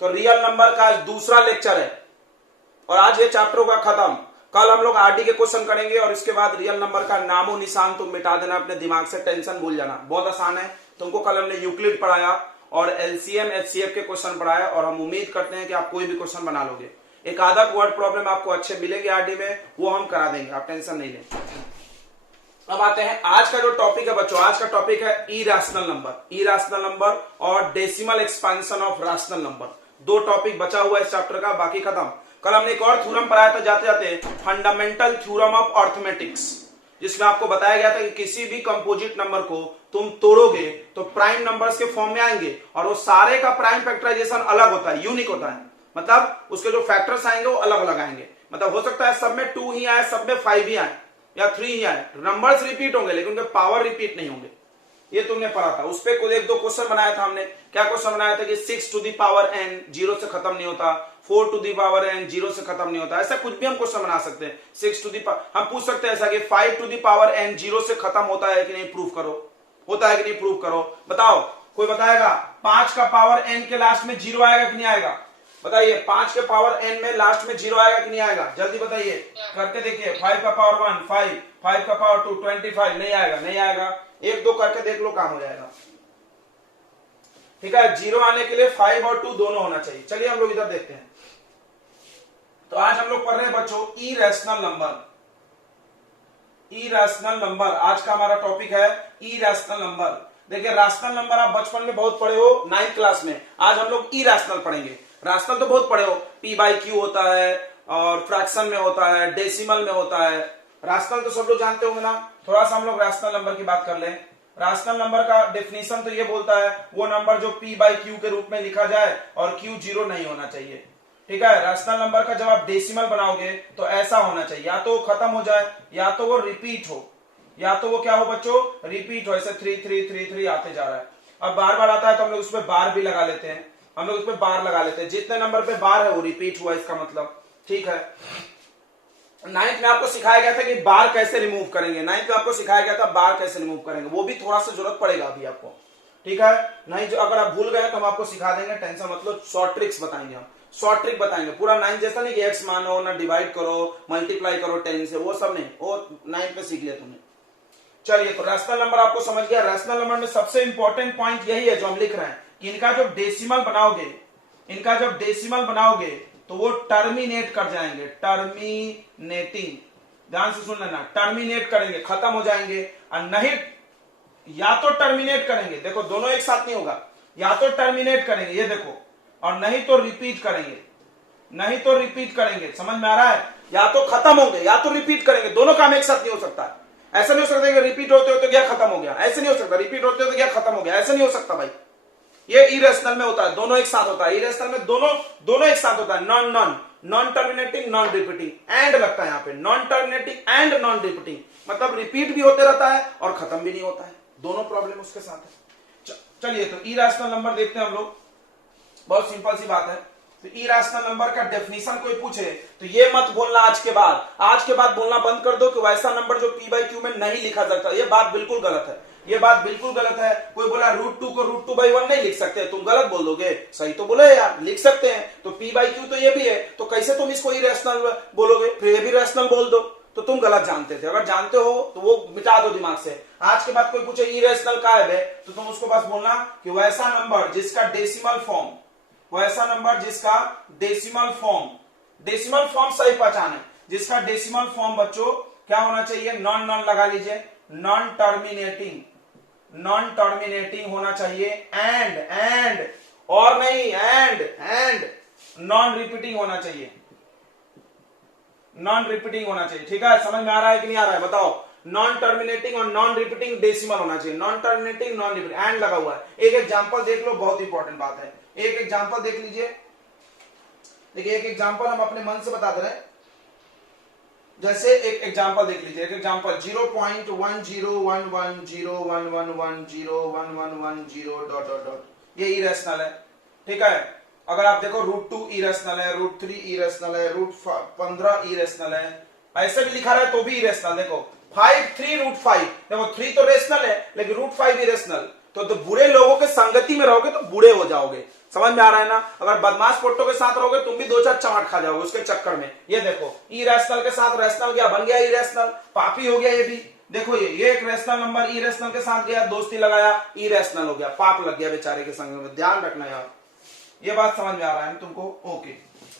तो real number का आज दूसरा लेक्चर है और आज ये चैप्टर होगा खत्म। कल हम लोग आरडी के क्वेश्चन करेंगे और इसके बाद रियल नंबर का नामो निशान तुम मिटा देना अपने दिमाग से, टेंशन भूल जाना, बहुत आसान है। तुमको कल हमने यूक्लिड पढ़ाया और एलसीएम एचसीएफ के क्वेश्चन पढ़ाया और हम उम्मीद करते हैं कि आप कोई भी क्वेश्चन बना लोगे। एक आधा वर्ड प्रॉब्लम आपको अच्छे मिलेंगे आरडी में, वो हम करा देंगे, आप टेंशन नहीं लें। अब आते हैं आज का जो टॉपिक है बच्चों, आज का टॉपिक है इरेशनल नंबर। इरेशनल नंबर और decimal expansion of rational number, दो टॉपिक बचा हुआ है इस चैप्टर का, बाकी खत्म। कल हमने एक और थ्योरम पढ़ाया था जाते जाते, फंडामेंटल थ्योरम ऑफ अर्थमेटिक्स, जिसमें आपको बताया गया था कि किसी भी कंपोजिट नंबर को तुम तोड़ोगे तो प्राइम नंबर्स के फॉर्म में आएंगे और वो सारे का प्राइम फैक्टराइजेशन अलग होता है, यूनिक होता है। मतलब उसके जो फैक्टर्स आएंगे वो अलग अलग आएंगे। मतलब हो सकता है सब में 2 ही आए, सब में 5 ही आए या 3 ही आए, नंबर्स रिपीट होंगे लेकिन उनके पावर रिपीट नहीं होंगे। ये तुमने पढ़ा था, उस पर एक दो क्वेश्चन बनाया था हमने। क्या क्वेश्चन बनाया था कि 6 टू द पावर n 0 से खत्म नहीं होता, 4 टू द पावर n 0 से खत्म नहीं होता। ऐसा कुछ भी हम क्वेश्चन बना सकते हैं। 6 टू द हम पूछ सकते हैं ऐसा कि 5 टू द पावर n 0 से खत्म होता है कि नहीं, प्रूफ करो। होता है कि नहीं, प्रूफ करो। बताओ, कोई बताएगा 5 का पावर n के लास्ट में 0 आएगा कि नहीं आएगा? बताइए, 5 के पावर n में लास्ट में 0 आएगा कि नहीं आएगा? जल्दी बताइए, करके देखिए। 5 का पावर 1 5, 5 का पावर 2 25, नहीं आएगा, नहीं आएगा। एक दो करके देख लो, काम हो जाएगा। ठीक है, 0 आने के लिए 5 और 2 दोनों होना चाहिए। चलिए हम लोग इधर देखते हैं। तो आज हम लोग पढ़ रहे हैं बच्चों इरेशनल नंबर। इरेशनल नंबर आज का हमारा टॉपिक है, इरेशनल नंबर। देखिए, रैशनल नंबर आप बचपन में बहुत पढ़े हो 9th क्लास में, आज हम लोग इरेशनल पढ़ेंगे। रैशनल तो बहुत पढ़े हो, p/q होता है और फ्रैक्शन में होता है, डेसिमल में होता है। रैशनल तो सब लोग जानते होंगे ना। थोड़ा सा हम लोग रैशनल नंबर की बात कर लें। रैशनल नंबर का डेफिनेशन तो ये बोलता है वो नंबर जो p/q के रूप में लिखा जाए और q 0 नहीं होना चाहिए। ठीक है, रैशनल नंबर का जब आप डेसिमल बनाओगे तो ऐसा होना चाहिए, या तो खत्म हो जाए या तो वो रिपीट हो, या तो वो क्या हो बच्चों, रिपीट हो। ऐसे 3 3 3 3 आते जा रहा है। अब बार बार आता है तो हम लोग उसमें बार भी लगा लेते हैं, हम लोग उसमें बार लगा लेते हैं। जितने नंबर पे बार है वो रिपीट हुआ, इसका मतलब। ठीक है, 9th में आपको सिखाया गया था कि बार कैसे रिमूव करेंगे। 9th में आपको सिखाया गया था बार कैसे रिमूव करेंगे, वो भी थोड़ा सा जरूरत पड़ेगा अभी आपको। ठीक है, नहीं जो अगर आप भूल गए तो हम आपको सिखा देंगे, टेंशन मतलब शॉर्ट ट्रिक्स बताएंगे हम, शॉर्ट ट्रिक बताएंगे। पूरा 9th जैसा नहीं कि एक्स मानो ना डिवाइड करो मल्टीप्लाई करो 10 से, वो सब नहीं, वो 9th में सीख लिया तुमने। चलिए, तो रैशनल नंबर आपको समझ गया। रैशनल नंबर में सबसे इंपॉर्टेंट पॉइंट यही है जो हम लिख रहे हैं कि इनका जब डेसिमल बनाओगे, इनका जब डेसिमल बनाओगे तो वो टर्मिनेट कर जाएंगे। टर्मिनेटिंग, ध्यान से सुन लेना, टर्मिनेट करेंगे, खत्म हो जाएंगे। और नहीं, या तो टर्मिनेट करेंगे, देखो दोनों एक साथ नहीं होगा, या तो टर्मिनेट करेंगे ये देखो, और नहीं तो रिपीट करेंगे। नहीं तो रिपीट करेंगे, समझ में आ रहा है? या तो खत्म होंगे या तो रिपीट करेंगे, दोनों काम एक साथ नहीं हो सकता। ऐसा नहीं हो सकता कि रिपीट होते होते क्या खत्म हो गया, ऐसे नहीं हो सकता। रिपीट होते होते क्या खत्म हो गया, ऐसे नहीं हो सकता भाई। ये इरेशनल में होता है, दोनों एक साथ होता है। इरेशनल में दोनों एक साथ होता है। Non non non terminating non repeating, and लगता है यहाँ पे, non terminating and non repeating, मतलब रिपीट भी होते रहता है और खत्म भी नहीं होता है, दोनों प्रॉब्लम उसके साथ है। चलिए, तो इरेशनल नंबर देखते हैं हम लोग। बहुत सिंपल सी बात है। तो इरेशनल नंबर का डेफिनेशन कोई पूछे तो ये मत बोलना आज के बाद बोलना बंद कर दो कि वैसा नंबर जो p/q में नहीं लिखा जाता। ये बात बिल्कुल गलत है, ये बात बिल्कुल गलत है। कोई बोला √2 को √2/1 नहीं लिख सकते, तुम गलत बोल दोगे। सही तो बोले यार, लिख सकते हैं। तो p/q तो ये भी है, तो कैसे तुम इसको इरेशनल बोलोगे, फिर ये भी रैशनल बोल दो। तो तुम गलत जानते थे, अगर जानते हो तो वो मिटा दो दिमाग से। आज के बाद कोई पूछे इरेशनल का है तो तुम उसको बस बोलना कि वैसा नंबर जिसका डेसिमल फॉर्म, वैसा नंबर जिसका डेसिमल फॉर्म सही पहचान है, जिसका डेसिमल फॉर्म बच्चों क्या होना चाहिए, नॉन नॉन लगा लीजिए, नॉन टर्मिनेटिंग होना चाहिए, एंड और नहीं, एंड नॉन रिपीटिंग होना चाहिए, नॉन रिपीटिंग होना चाहिए। ठीक है, समझ में आ रहा है कि नहीं आ रहा है बताओ? नॉन टर्मिनेटिंग और नॉन रिपीटिंग डेसिमल होना चाहिए, non terminating non repeating, and लगा हुआ है। एक एग्जांपल देख लो, बहुत इंपॉर्टेंट बात है। एक एग्जांपल देख लीजिए। देखिए, एक एग्जांपल हम अपने मन से बता दे रहे हैं। जैसे एक एग्जांपल देख लीजिए, एक एग्जांपल 0.101101101110 ये इरेशनल है। ठीक है, अगर आप देखो √2 इरेशनल है, √3 इरेशनल है, √15 इरेशनल है, ऐसे भी लिखा रहा है तो भी इरेशनल। देखो 5 3 √5, देखो 3 तो रेशनल है लेकिन √5 इरेशनल, तो तो बुरे लोगों के संगति में रहोगे तो बुरे हो जाओगे। समझ में आ रहा है ना? अगर बदमाश पोट्टो के साथ रहोगे तुम भी 2-4 चमाट खा जाओगे उसके चक्कर में। ये देखो इरेशनल के साथ रैशनल गया, बन गया इरेशनल, पापी हो गया ये भी। देखो ये एक रैशनल नंबर इरेशनल के साथ गया, दोस्ती लगाया, इरेशनल हो गया, पाप लग गया बेचारे के संग में। ध्यान रखना यार, ये बात समझ में आ रहा है तुमको? ओके।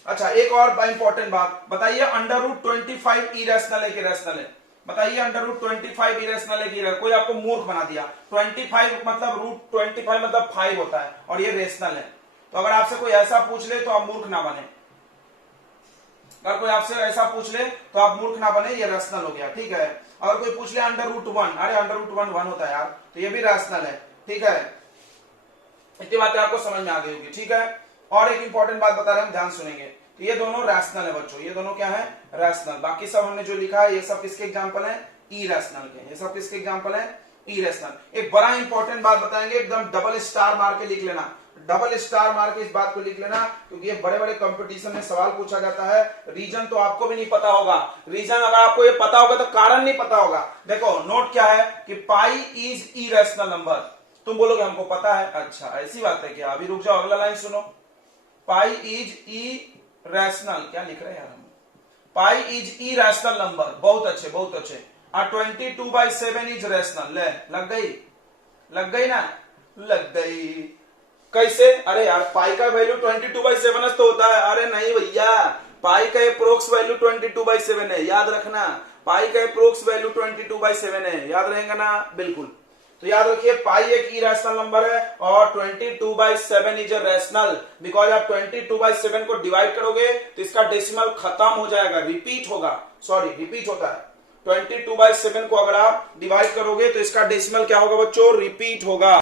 अच्छा एक और इंपॉर्टेंट बात बताइए, √25 इरेशनल है कि रैशनल है? बताइए √25 इरेशनल है कि? कोई आपको मूर्ख बना दिया। 25 मतलब √25 मतलब 5 होता है और ये रेशनल है। तो अगर आपसे कोई ऐसा पूछ ले तो आप मूर्ख ना बने। अगर कोई आपसे ऐसा पूछ ले तो आप मूर्ख ना बने, ये रैशनल हो गया। ठीक है। अगर कोई पूछ ले √1, अरे √1 1 होता है यार, तो ये भी रैशनल है। ठीक है, इतनी बातें आपको समझ में आ गई होगी। ठीक है, और एक इंपॉर्टेंट बात बता रहे हैं, ध्यान सुनेंगे। तो ये दोनों रैशनल है बच्चों, ये दोनों क्या है? रैशनल। बाकी सब हमने जो लिखा है ये सब किसके एग्जांपल है? इरेशनल के। ये सब किसके एग्जांपल है? इरेशनल। एक बड़ा इंपॉर्टेंट बात बताएंगे, एकदम डबल स्टार मार के लिख लेना, डबल स्टार मार के इस बात को लिख लेना, क्योंकि ये बड़े बड़े कंपटीशन में सवाल पूछा जाता है। रीजन तो आपको भी नहीं पता होगा, रीजन अगर आपको ये पता होगा तो कारण नहीं पता होगा। देखो नोट क्या है कि पाई इज इरेशनल नंबर। तुम बोलोगे हमको पता है, अच्छा ऐसी बात है क्या? अभी रुक जाओ, अगला लाइन सुनो। पाई इज इरेशनल, क्या लिख रहे हैं यार हम? Pi is irrational number. बहुत अच्छे, बहुत अच्छे। 22/7 इज रैशनल। ले लग गई, लग गई ना? लग गई। कैसे? अरे यार पाई का वैल्यू 22/7 तो होता है। अरे नहीं भैया, पाई का अप्रोक्स वैल्यू 22/7 है, याद रखना। पाई का अप्रोक्स वैल्यू 22/7 है, याद रहेगा ना? बिल्कुल। तो याद रखिए पाई एक इरेशनल नंबर है और 22/7 इज अ रैशनल, बिकॉज आप 22/7 को डिवाइड करोगे तो इसका डेसिमल खत्म हो जाएगा, रिपीट होगा, सॉरी रिपीट होता है। 22/7 को अगर आप डिवाइड करोगे तो इसका डेसिमल क्या होगा बच्चों? रिपीट होगा।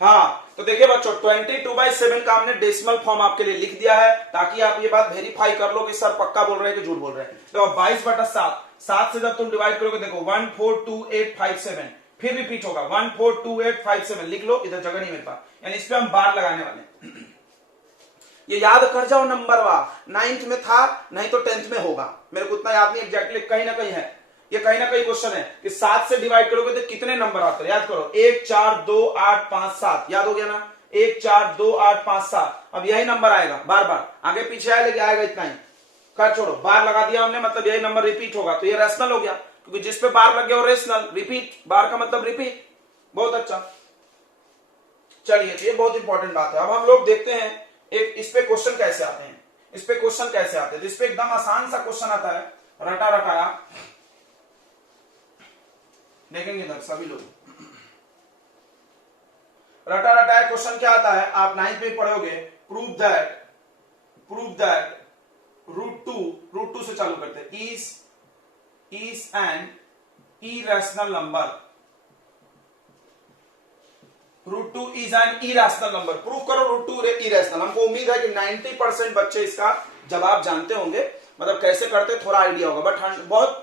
हाँ, तो देखिए बच्चों 22/7 का हमने डेसिमल फॉर्म आपके लिए लिख दिया है, ताकि आप ये बात वेरीफाई कर लो कि सर पक्का बोल रहे हैं कि झूठ बोल रहे हैं। तो 22/7, 7 से जब तुम डिवाइड करोगे देखो 142857, फिर रिपीट होगा 142857, लिख लो, इधर जगह नहीं मेरे पास, यानी इस पे हम बार लगाने वाले। ये याद कर जाओ नंबर वा, 9th में था, नहीं तो 10th में होगा, मेरे को उतना याद नहीं एग्जैक्टली, कहीं ना कहीं है, ये कहीं ना कहीं क्वेश्चन है कि 7 से डिवाइड करोगे तो कितने नंबर आते हैं? याद करो, 1 4 2 8 5 7, याद हो गया ना? 1 4 2 8 5 7, अब यही नंबर आएगा बार बार, आगे पीछे आए लेके आएगा इतना ही, कर छोड़ो, बार लगा दिया हमने, मतलब यही नंबर रिपीट होगा, तो ये रैशनल हो गया, क्योंकि जिस पे बार लग गया वो रेशनल, रिपीट, बार का मतलब रिपीट। बहुत अच्छा, चलिए ये बहुत इंपॉर्टेंट बात है। अब हम लोग देखते हैं एक इस पे क्वेश्चन कैसे आते हैं, इस पे क्वेश्चन कैसे आते हैं। तो इस पे एकदम आसान सा क्वेश्चन आता है, रटा रटाया, देखेंगे इधर सभी लोग, रटा रटाया क्वेश्चन क्या आता है, आप 9th में पढ़ोगे, प्रूव दैट √2 से चालू करते हैं, is an irrational number, √2 is an irrational number, prove करो √2 इरेशनल। हमको उम्मीद है कि 90% बच्चे इसका जवाब जानते होंगे, मतलब कैसे करते थोड़ा आइडिया होगा, बट बहुत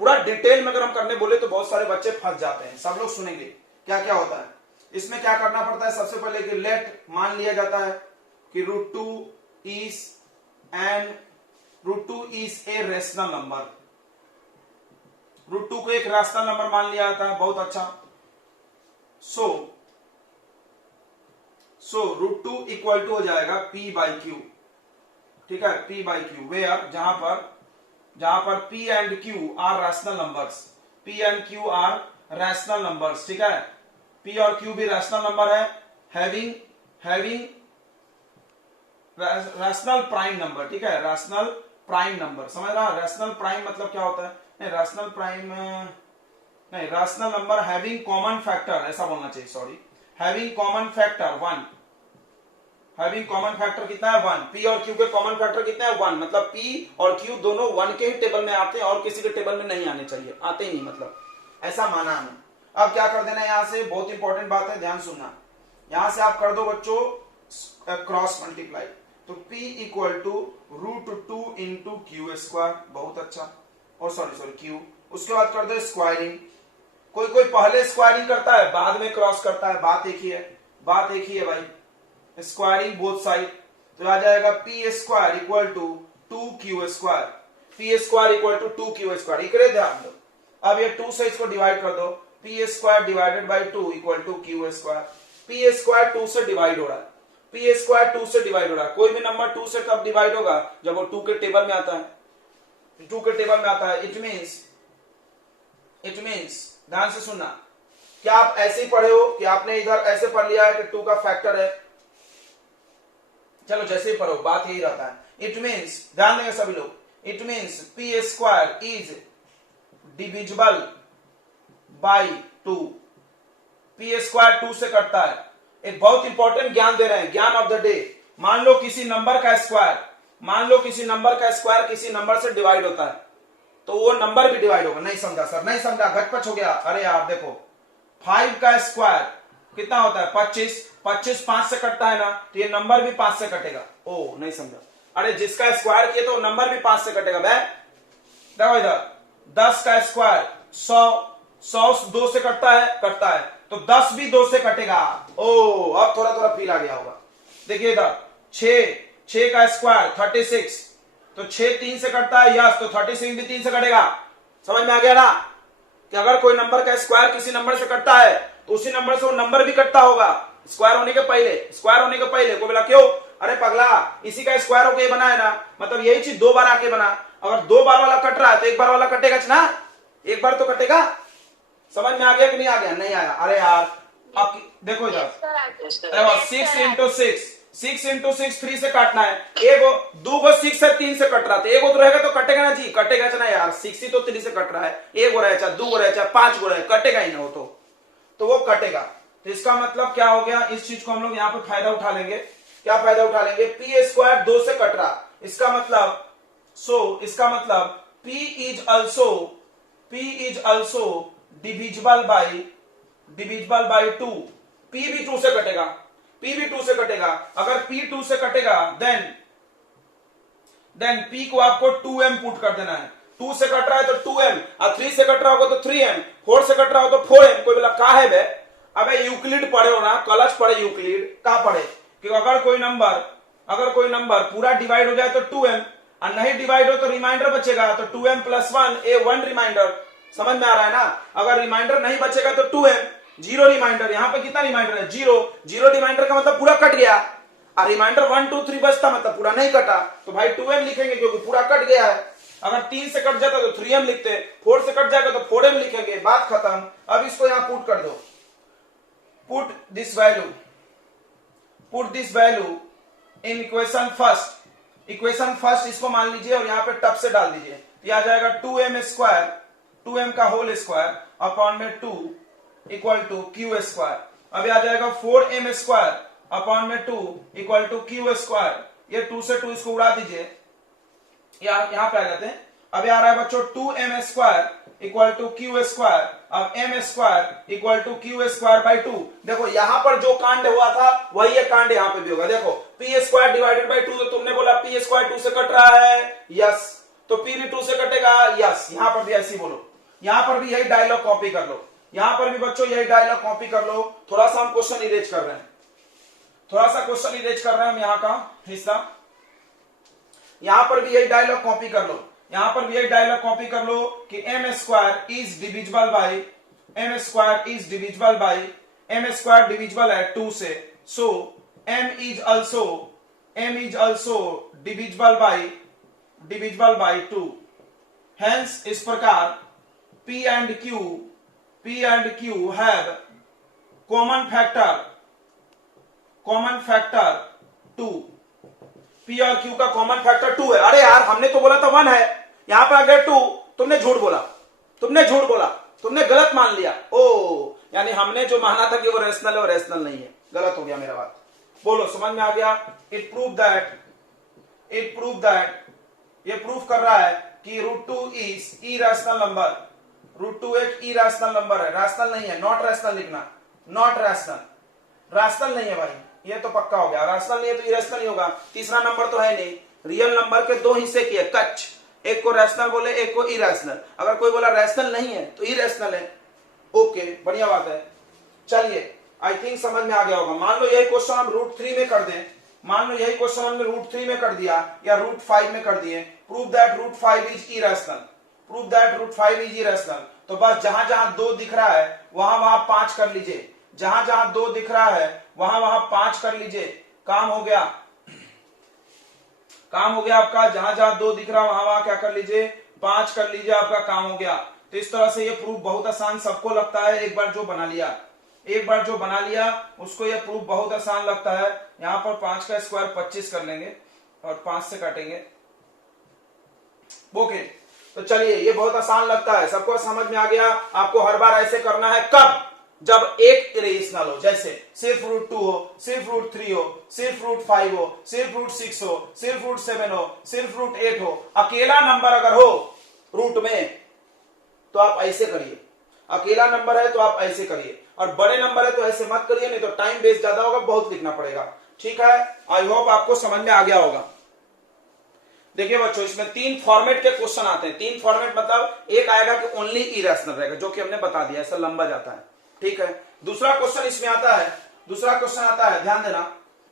पूरा डिटेल में अगर हम करने बोले तो बहुत सारे बच्चे फंस जाते हैं। सब लोग सुनेंगे क्या क्या होता है इसमें, क्या करना पड़ता है। सबसे पहले कि लेट मान लिया जाता है कि √2 इज ए रेशनल नंबर, √2 को एक रेशनल नंबर मान लिया जाता है। बहुत अच्छा। सो √2 इक्वल टू हो जाएगा P/Q, ठीक है, P/Q, वेयर जहां पर P and Q are rational numbers, P and Q are rational numbers, ठीक है, P और Q भी रैशनल नंबर है, हैविंग रैशनल प्राइम नंबर, ठीक है, रैशनल प्राइम नंबर, समझ रहा? रैशनल प्राइम मतलब क्या होता है? नहीं रैशनल प्राइम नहीं, rational number having common factor, ऐसा बोलना चाहिए, sorry, having common factor 1, having common factor कितना है? 1। P और Q के कॉमन फैक्टर कितना है? 1, मतलब P और Q दोनों 1 के ही टेबल में आते हैं और किसी के टेबल में नहीं आने चाहिए, आते ही नहीं, मतलब ऐसा माना हमें। अब क्या कर देना है यहां से, बहुत इंपॉर्टेंट बात है, ध्यान सुनना, यहां से आप कर दो बच्चों क्रॉस मल्टीप्लाई, तो P equal to √2 into Q², बहुत अच्छा, और सॉरी Q, उसके बाद कर दो स्क्वायरिंग, कोई पहले स्क्वायरिंग करता है बाद में क्रॉस करता है, बात एक ही है भाई, स्क्वायरिंग बोथ साइड, तो आ जाएगा P² equal to 2Q², P² equal to 2Q², इकरे ध्यान दो। अब ये 2 से इसको डिवाइड कर दो, P² divided by 2 equal to Q², P square 2 से डिवाइड हो रहा है, पी स्क्वायर 2 से डिवाइड हो रहा है। कोई भी नंबर 2 से कब डिवाइड होगा? जब वो 2 के टेबल में आता है, 2 के टेबल में आता है। इट मीन्स ध्यान से सुनना, क्या आप ऐसे ही पढ़े हो कि आपने इधर ऐसे पढ़ लिया है कि 2 का फैक्टर है? चलो जैसे ही पढ़ो, बात यही रहता है। इट मीन्स, ध्यान देंगे सभी लोग, it means P square is divisible by 2। P square 2 से कटता है। एक बहुत इंपॉर्टेंट ज्ञान दे रहे हैं, ज्ञान ऑफ द डे। मान लो किसी नंबर का स्क्वायर, किसी नंबर से डिवाइड होता है, तो वो नंबर भी डिवाइड होगा। नहीं समझा सर, नहीं समझा, घटपच हो गया। अरे यार देखो, 5 का स्क्वायर कितना होता है? 25। 25 5 से कटता है ना, तो ये नंबर भी 5 से कटेगा। ओ नहीं समझा, अरे जिसका स्क्वायर किए तो नंबर भी 5 से कटेगा। देखो इधर 10 का स्क्वायर 100 2 से कटता है, तो 10 भी 2 से कटेगा। ओ अब थोड़ा थोड़ा फील आ गया होगा। देखिए इधर 6 का स्क्वायर 36, तो 6 3 से कटता है, यस, तो 36 भी 3 से कटेगा। समझ में आ गया ना कि अगर कोई नंबर का स्क्वायर किसी नंबर से कटता है तो उसी नंबर से वो नंबर भी कटता होगा स्क्वायर होने के पहले। कोई बोला क्यों? अरे पगला, इसी का स्क्वायर होकर बना है ना, मतलब यही चीज 2 बार आके बना। अगर 2 बार वाला कट रहा है तो 1 बार वाला कटेगा ना, 1 बार तो कटेगा। समझ में आ गया कि नहीं आ गया? नहीं आया। अरे यार अब देखो इधर 6 इंटू 6 3 से काटना है। एगो 2 को 6 से 3 से कट रहा था, एगो तो रहेगा तो कटेगा ना जी, कटेगा ना यार। 6 ही तो 3 से कट रहा है, एगो रहे चाहे 2 रहे चाहे 5 रहे, कटेगा ही ना वो तो वो कटेगा। तो इसका मतलब क्या हो गया? इस चीज को हम लोग यहाँ पे फायदा उठा लेंगे। क्या फायदा उठा लेंगे? पी स्क्वायर 2 से कट रहा, इसका मतलब P is also divisible by 2। P भी 2 से कटेगा। अगर P 2 से कटेगा देन P को आपको 2m पुट कर देना है। 2 से कट रहा है तो 2m, और 3 से कट रहा होगा तो 3m, 4 से कट रहा हो तो 4m। कोई बोला का है बे? अबे यूक्लिड पढ़े हो ना, कलश पढ़े, यूक्लिड का पढ़े कि अगर कोई नंबर पूरा डिवाइड हो जाए तो 2m, और नहीं डिवाइड हो तो रिमाइंडर बचेगा, तो 2m + 1 1 रिमाइंडर। समझ में आ रहा है ना? अगर रिमाइंडर नहीं बचेगा तो 2m, 0 रिमाइंडर। यहां पे कितना रिमाइंडर है? 0 रिमाइंडर का मतलब पूरा कट गया, और रिमाइंडर 1 2 3 बचता मतलब पूरा नहीं कटा, तो भाई 2m लिखेंगे क्योंकि पूरा कट गया है। अगर 3 से कट जाता तो 3m लिखते, 4 से कट जाएगा तो 4m लिखेंगे, बात खत्म। अब इसको यहां पुट कर दो, put this value in equation first. इसको मान लीजिए और यहाँ पे टब से डाल दीजिए, तो आ जाएगा 2m का होल स्क्वायर अपॉन में 2 इक्वल टू क्यू स्क्वायर। अभी आ जाएगा 4m स्क्वायर अपॉन में 2 इक्वल टू क्यू स्क्वायर। ये 2 से 2 इसको उड़ा दीजिए, यहां पे आ जाते हैं। अभी आ रहा है बच्चों 2m square equal to Q square, अब m square equal to Q square by 2। देखो यहां पर जो कांड हुआ था वही ये कांड यहां पे भी होगा। देखो p स्क्वायर डिवाइडेड बाई 2, तो तुमने बोला p स्क्वायर 2 से कट रहा है, यस, तो p भी 2 से कटेगा, यस। यहां पर भी ऐसे बोलो, यहां पर भी यही डायलॉग कॉपी कर लो, यहां पर भी बच्चों यही डायलॉग कॉपी कर लो। थोड़ा सा हम क्वेश्चन इरेज कर रहे हैं, हम यहाँ का हिस्सा। यहां पर भी यही डायलॉग कॉपी कर लो, कि m square is divisible by m square divisible है 2 से, सो m is also divisible by 2। Hence इस प्रकार P and Q have common factor 2। P और Q का कॉमन फैक्टर 2 है। अरे यार हमने तो बोला था 1 है, यहां पर आ गया 2। तुमने झूठ बोला, तुमने गलत मान लिया। ओ यानी हमने जो माना था कि वो रेशनल है, वो रेशनल नहीं है, गलत हो गया मेरा बात। बोलो समझ में आ गया? इट प्रूव दैट ये प्रूफ कर रहा है कि √2 इज इरेशनल नंबर। √2 एक इरेशनल नंबर है, रैशनल नहीं है। नॉट रैशनल लिखना, नॉट रैशनल नहीं है भाई, ये तो पक्का हो गया। रैशनल नहीं है तो इरेशनल नहीं होगा। तीसरा नंबर तो है नहीं। रियल नंबर के 2 हिस्से किए कच, एक को रैशनल बोले, एक को इरेशनल। अगर कोई बोला रैशनल नहीं है तो इरेशनल है। ओके बढ़िया बात है। चलिए आई थिंक समझ में आ गया होगा। मान लो यही क्वेश्चन हम √3 में कर दें, मान लो यही क्वेश्चन हमने √3 में कर दिया या √5 में कर दिए। Prove that √5 is irrational. तो बस जहां जहां 2 दिख रहा है वहां 5 कर लीजिए। जहां जहां 2 दिख रहा है वहां वहां 5 कर लीजिए, काम हो गया, काम हो गया आपका। जहां जहां 2 दिख रहा है वहां वहां क्या कर लीजिए, 5 कर लीजिए, आपका काम हो गया। तो इस तरह से ये प्रूफ बहुत आसान सबको लगता है, एक बार जो बना लिया, एक बार जो बना लिया उसको ये प्रूफ बहुत आसान लगता है। यहां पर 5 का स्क्वायर 25 कर लेंगे और 5 से काटेंगे, ओके। तो चलिए ये बहुत आसान लगता है, सबको समझ में आ गया। आपको हर बार ऐसे करना है, कब, जब एक इरेशनल हो, जैसे सिर्फ रूट 2 हो, सिर्फ रूट 3 हो, सिर्फ रूट 5 हो, सिर्फ रूट 6 हो, सिर्फ रूट 7 हो, सिर्फ रूट 8 हो, अकेला नंबर अगर हो रूट में तो आप ऐसे करिए, अकेला नंबर है तो आप ऐसे करिए, और बड़े नंबर है तो ऐसे मत करिए, नहीं तो टाइम वेस्ट ज्यादा होगा, बहुत लिखना पड़ेगा। ठीक है, आई होप आपको समझ में आ गया होगा। देखिए बच्चों, इसमें 3 फॉर्मेट के क्वेश्चन आते हैं। 3 फॉर्मेट मतलब एक आएगा कि ओनली इरेशनल रहेगा, जो कि हमने बता दिया, ऐसा लंबा जाता है। ठीक है, दूसरा क्वेश्चन इसमें आता है, दूसरा क्वेश्चन आता है, ध्यान देना,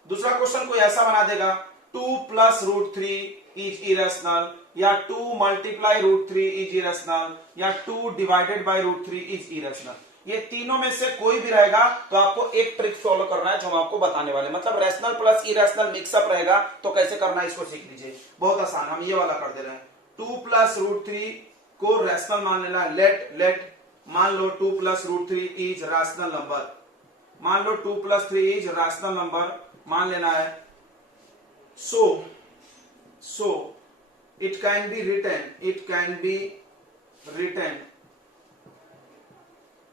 दूसरा क्वेश्चन कोई ऐसा बना देगा 2 प्लस रूट 3 इज इरेशनल, या 2 मल्टीप्लाई रूट 3 इज इरेशनल, या 2 divided by root 3 is irrational. ये तीनों में से कोई भी रहेगा तो आपको एक ट्रिक फॉलो करना है जो हम आपको बताने वाले, मतलब रैशनल प्लस इरेशनल मिक्सअप रहेगा तो कैसे करना है इसको सीख लीजिए, बहुत आसान। हम ये वाला कर दे रहे हैं, 2 प्लस रूट 3 को रैशनल मान लेना है। लेट मान लो 2 plus root 3 is rational number, मान लो 2 प्लस 3 इज रैशनल नंबर मान लेना है। So it can be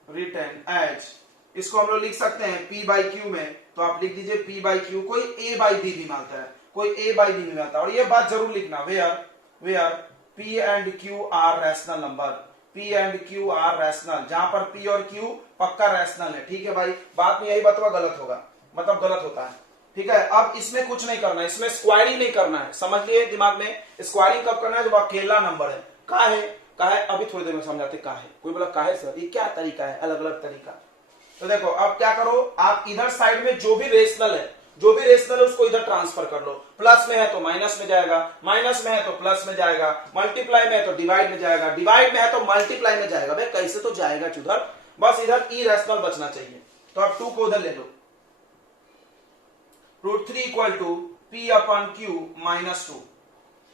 written as, इसको हम लोग लिख सकते हैं P बाई क्यू में, तो आप लिख दीजिए P बाई क्यू। कोई A बाई बी भी मानता है, कोई A बाई बी भी मानता है, और ये बात जरूर लिखना, where P and Q are rational number, P and Q are rational, जहां पर P और Q पक्का रैशनल है। ठीक है भाई, बात में यही बतवा गलत होगा, मतलब गलत होता है। ठीक है, अब इसमें कुछ नहीं करना है, इसमें स्क्वायरिंग नहीं करना है, समझ लिए दिमाग में। स्क्वायरिंग कब करना है, जब अकेला नंबर है। का है अभी थोड़ी देर में समझाते का है। कोई बोला का है सर, ये क्या तरीका है, अलग अलग तरीका। तो देखो अब क्या करो, आप इधर साइड में जो भी रेशनल है उसको इधर ट्रांसफर कर लो। प्लस में है तो माइनस में जाएगा, माइनस में है तो प्लस में जाएगा, मल्टीप्लाई में है तो डिवाइड में जाएगा, डिवाइड में है तो मल्टीप्लाई में जाएगा। भाई कैसे तो जाएगा उधर, बस इधर इरेशनल बचना चाहिए। तो आप 2 को उधर ले लो, root 3 equal to P upon Q minus 2।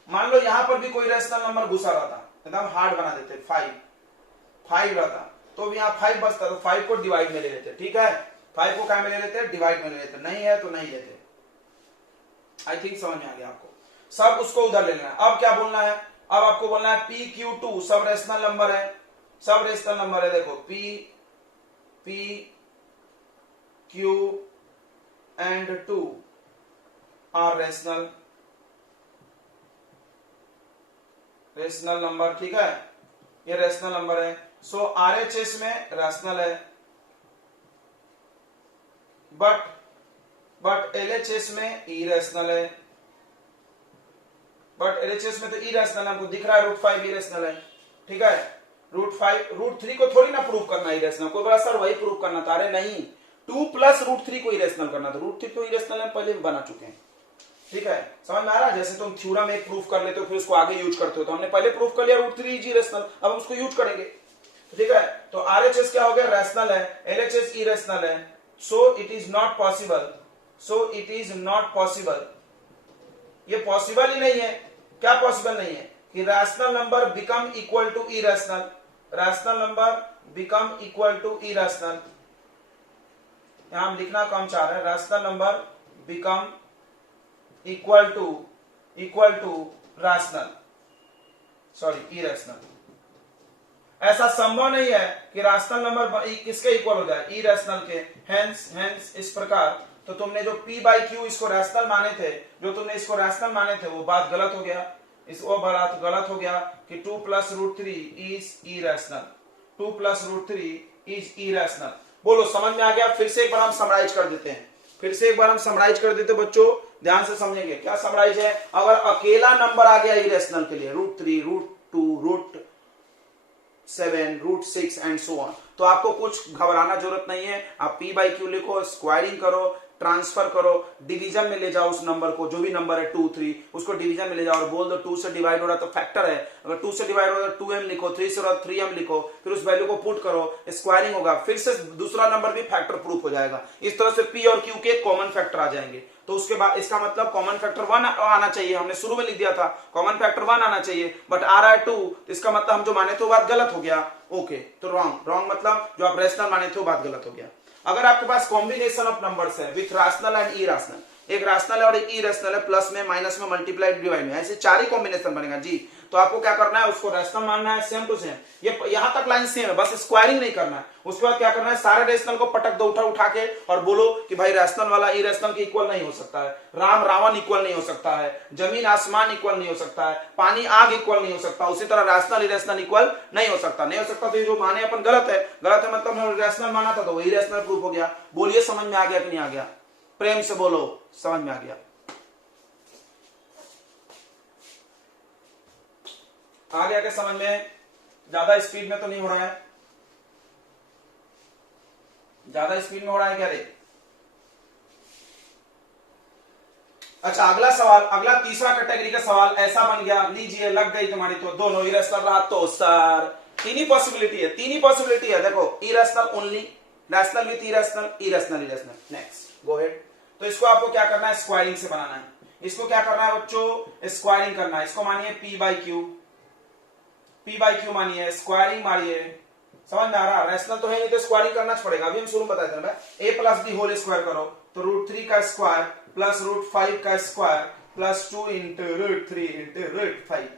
मान लो यहां पर भी कोई रेशनल नंबर घुसा रहता, एकदम हार्ड बना देते, 5 रहता, तो भी यहाँ 5 बचता, तो 5 को डिवाइड में ले लेते। ठीक है, 5 को क्या में ले लेते, डिवाइड में ले लेते, नहीं है तो नहीं लेते। आई थिंक समझ में आ गया आपको, सब उसको उधर ले लेना है। अब क्या बोलना है, अब आपको बोलना है PQ2 सब रेशनल नंबर है, सब रेशनल नंबर है। देखो P Q and 2 are rational number. ठीक है, ये रेशनल नंबर है। सो RHS में रैशनल है, बट LHS में इरेशनल है, बट LHS में तो इरेशनल हमको दिख रहा है, रूट 5 इरेशनल है। ठीक है, रूट 3 को थोड़ी ना प्रूव करना इरेशनल, कोई बड़ा सर वही प्रूव करना था, अरे नहीं, 2 प्लस रूट 3 को इरेशनल करना था, रूट 3 को इरेशनल हम पहले बना चुके हैं। ठीक है, समझ में आ रहा है। जैसे तुम थ्योरम एक प्रूफ कर लेते हो फिर उसको आगे यूज करते हो, तो हमने पहले प्रूफ कर लिया रूट 3 इज इरेशनल, अब हम उसको यूज करेंगे। ठीक है, तो RHS क्या हो गया, रैशनल है, LHS इरेशनल है। So it is not possible, ये पॉसिबल ही नहीं है। क्या पॉसिबल नहीं है कि rational number become equal to irrational, rational number become equal to irrational. यहां हम लिखना कम चाह रहे हैं, rational number become equal to rational, sorry irrational. ऐसा संभव नहीं है कि रैशनल नंबर किसके इक्वल हो जाए, इरेशनल के। हेंस इस प्रकार तो तुमने जो P बाई क्यू इसको रैशनल माने थे, वो बात गलत हो गया। वो बात गलत हो गया कि 2 plus root 3 is irrational, 2 plus root 3 is irrational. बोलो समझ में आ गया। फिर से एक बार हम समराइज कर देते हैं, बच्चों ध्यान से समझेंगे। क्या समराइज है, अगर अकेला नंबर आ गया इरेशनल के लिए, root 3, root 2, root 7, root 6 and so on, तो आपको कुछ घबराना जरूरत नहीं है। आप P बाई क्यू लिखो, स्क्वायरिंग करो, ट्रांसफर करो, डिवीजन में ले जाओ उस नंबर को, जो भी नंबर है 2 3 उसको डिवीजन में ले जाओ और बोल दो 2 से डिवाइड हो रहा है तो फैक्टर है, अगर 2 से डिवाइड हो रहा है 2m लिखो, 3 से हो रहा है 3m लिखो, फिर उस वैल्यू को पुट करो, स्क्वायरिंग होगा, फिर से दूसरा नंबर भी फैक्टर प्रूफ हो जाएगा। इस तरह से p और q के कॉमन फैक्टर आ जाएंगे। तो उसके बाद इसका मतलब कॉमन फैक्टर 1 आना चाहिए, हमने शुरू में लिख दिया था कॉमन फैक्टर 1 आना चाहिए, बट आ रहा है 2, तो इसका मतलब हम जो माने थे वो बात गलत हो गया। ओके, तो रॉन्ग मतलब जो आप रेशनल माने थे वो बात गलत हो गया। अगर आपके पास कॉम्बिनेशन ऑफ नंबर्स है विथ रैशनल एंड इरेशनल, एक रैशनल है और एक इरेशनल है, प्लस में माइनस में मल्टीप्लाई डिवाइड में, ऐसे 4 ही कॉम्बिनेशन बनेगा जी। तो आपको क्या करना है, उसको रैशनल मानना है सेम टू सेम, ये यहां तक लाइन सेम है, बस स्क्वायरिंग नहीं करना है। उसके बाद क्या करना है, सारे रेशनल को पटक दो उठा के और बोलो कि भाई रैशनल वाला इरेशनल के इक्वल नहीं हो सकता है, राम रावण इक्वल नहीं हो सकता है, जमीन आसमान इक्वल नहीं हो सकता है, पानी आग इक्वल नहीं हो सकता, उसी तरह रैशनल इरेशनल इक्वल नहीं हो सकता। तो ये जो माने अपन गलत है मतलब रैशनल माना था तो वही रैशनल प्रूफ हो गया। बोलिए समझ में आ गया कि नहीं आ गया, प्रेम से बोलो समझ में आ गया। आ गया क्या समझ में? ज्यादा स्पीड में तो नहीं हो रहा है? ज्यादा स्पीड में हो रहा है क्या रे? अच्छा, अगला सवाल, अगला तीसरा कैटेगरी का सवाल ऐसा बन गया, लीजिए लग गई तुम्हारी तो दोनों इरेशनल रहा तो सर तीन ही पॉसिबिलिटी है, देखो irrational only, rational with irrational, irrational irrational. Next go head. तो इसको आपको क्या करना है, स्क्वायरिंग से बनाना है। इसको क्या करना है बच्चों, स्क्वायरिंग करना है। इसको मानिए p बाई क्यू मानिए, स्क्वायरिंग मारिए, समझ में आ रहा? रैशनल तो है नहीं तो स्क्वायरिंग करना पड़ेगा, अभी हम शुरू में बताए थे ना, a plus b whole square करो तो √3 का स्क्वायर प्लस √5 का square plus 2 into √3 into √5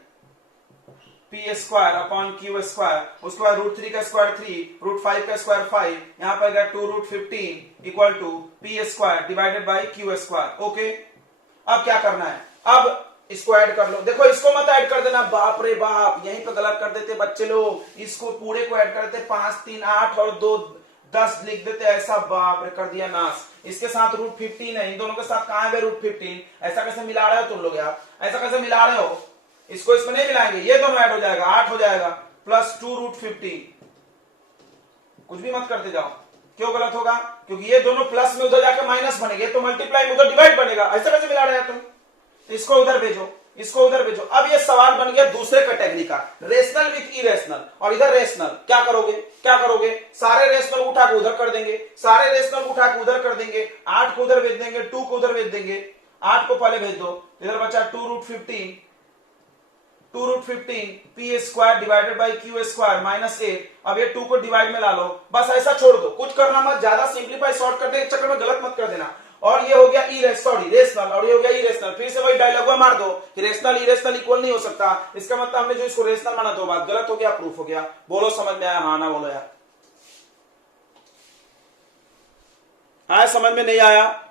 p square upon q square, उसके बाद √3 का स्क्वायर 3, √5 का स्क्वायर 5, यहाँ पर गया 2√15 equal to p square divided by q square. Okay, अब क्या करना है, अब इसको ऐड कर लो। देखो इसको मत ऐड कर देना, बाप रे बाप, यहीं पे गलत कर देते बच्चे लोग, इसको पूरे को ऐड कर देते, 5 3 8 और 2 10 लिख देते, ऐसा बाप रे कर दिया नाश। इसके साथ √15 है, इन दोनों के साथ कहां है √15, ऐसा कैसे मिला रहे हो तुम लोग यार, ऐसा कैसे मिला रहे हो? इसको इसमें नहीं मिलाएंगे, ये दोनों ऐड हो जाएगा, 8 हो जाएगा प्लस 2√15, कुछ भी मत करते जाओ। क्यों गलत होगा? क्योंकि ये दोनों प्लस में उधर जाकर माइनस बनेंगे तो मल्टीप्लाई में उधर डिवाइड बनेगा, ऐसा कैसे मिला रहे हो तुम? इसको उधर भेजो, इसको उधर भेजो। अब ये सवाल बन गया दूसरे कैटेगरी का, रेशनल विथ इरेशनल, और इधर रेशनल। क्या करोगे, सारे रेशनल उठा के उधर कर देंगे, सारे रेशनल उठा के उधर कर देंगे, 8 को उधर भेज देंगे, 2 को उधर भेज देंगे, 8 को पहले भेज दो, इधर बचा 2√15 p square divided by q square minus 8। अब ये 2 को डिवाइड में ला लो, बस ऐसा छोड़ दो, कुछ करना मत, ज्यादा सिंप्लीफाई शॉर्ट करने के चक्कर में गलत मत कर देना। और ये हो गया रेशनल, और ये हो गया इरेशनल। फिर से वही डायलॉग मार दो कि रेशनल इरेशनल इक्वल नहीं हो सकता, इसका मतलब हमने जो इसको रेशनल माना तो बात गलत हो गया, प्रूफ हो गया। बोलो समझ में आया? हाँ ना बोलो यार, आया समझ में नहीं आया?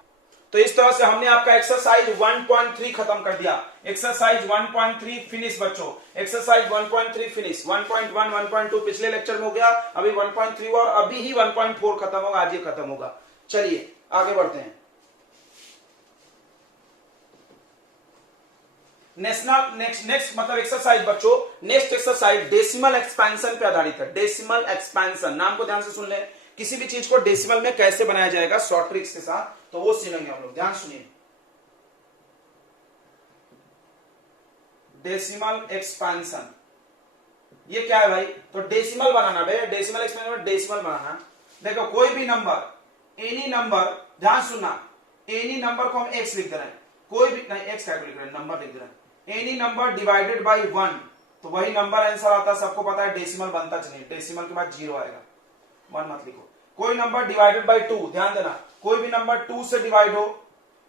तो इस तरह से हमने आपका एक्सरसाइज 1.3 खत्म कर दिया। एक्सरसाइज 1.3 फिनिश बच्चों, एक्सरसाइज 1.3 फिनिश। 1.1 1.2 पिछले लेक्चर में हो गया, अभी 1.3 और अभी ही 1.4 खत्म होगा, आज ये खत्म होगा। चलिए आगे बढ़ते हैं। नेक्स्ट मतलब एक्सरसाइज बच्चों, नेक्स्ट एक्सरसाइज डेसिमल एक्सपेंशन पे आधारित है। डेसिमल एक्सपेंशन, नाम को ध्यान से सुन ले, किसी भी चीज को डेसिमल में कैसे बनाया जाएगा शॉर्ट ट्रिक्स के साथ, तो वो सीखेंगे हम लोग, ध्यान सुनिए। डेसिमल एक्सपेंशन ये क्या है भाई? तो डेसिमल बनाना भाई, डेसिमल एक्सपेंशन में डेसिमल बनाना। देखो कोई भी नंबर, एनी नंबर, ध्यान सुनना, एनी नंबर को हम x लिख दे रहे हैं, कोई भी नहीं x कैलकुलेट लिख रहे हैं, नंबर लिख दे रहे हैं, एनी नंबर डिवाइडेड बाई 1, तो वही नंबर आंसर आता है, सबको पता है डेसिमल बनता चलिए, डेसिमल के बाद 0 आएगा, 1 मत लिखो। कोई नंबर डिवाइडेड बाई 2, ध्यान देना, कोई भी नंबर 2 से डिवाइड हो,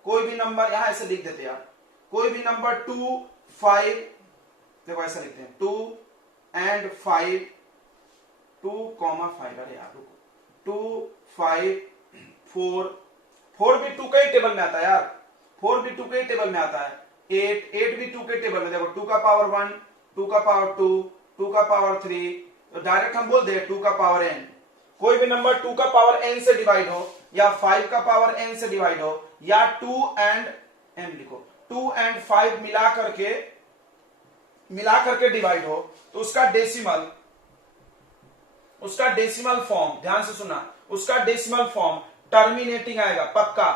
कोई भी नंबर, यहां ऐसे लिख देते यार, कोई भी नंबर 2 5, देखो ऐसा लिखते हैं 2 and 5, 2,5, अरे यार रुको, 2 5 4 भी 2 के ही टेबल में आता है यार, 4 भी 2 के ही टेबल में आता है, 8 भी 2 के टेबल में, देखो 2 का पावर 1, 2 का पावर 2, 2 का पावर 3, तो डायरेक्ट हम बोल दे 2 का पावर n। कोई भी नंबर 2 का पावर n से डिवाइड हो, या 5 का पावर n से डिवाइड हो, या 2 and m लिखो, 2 and 5 मिला करके डिवाइड हो, तो उसका डेसिमल फॉर्म, ध्यान से सुना, उसका डेसिमल फॉर्म टर्मिनेटिंग आएगा, पक्का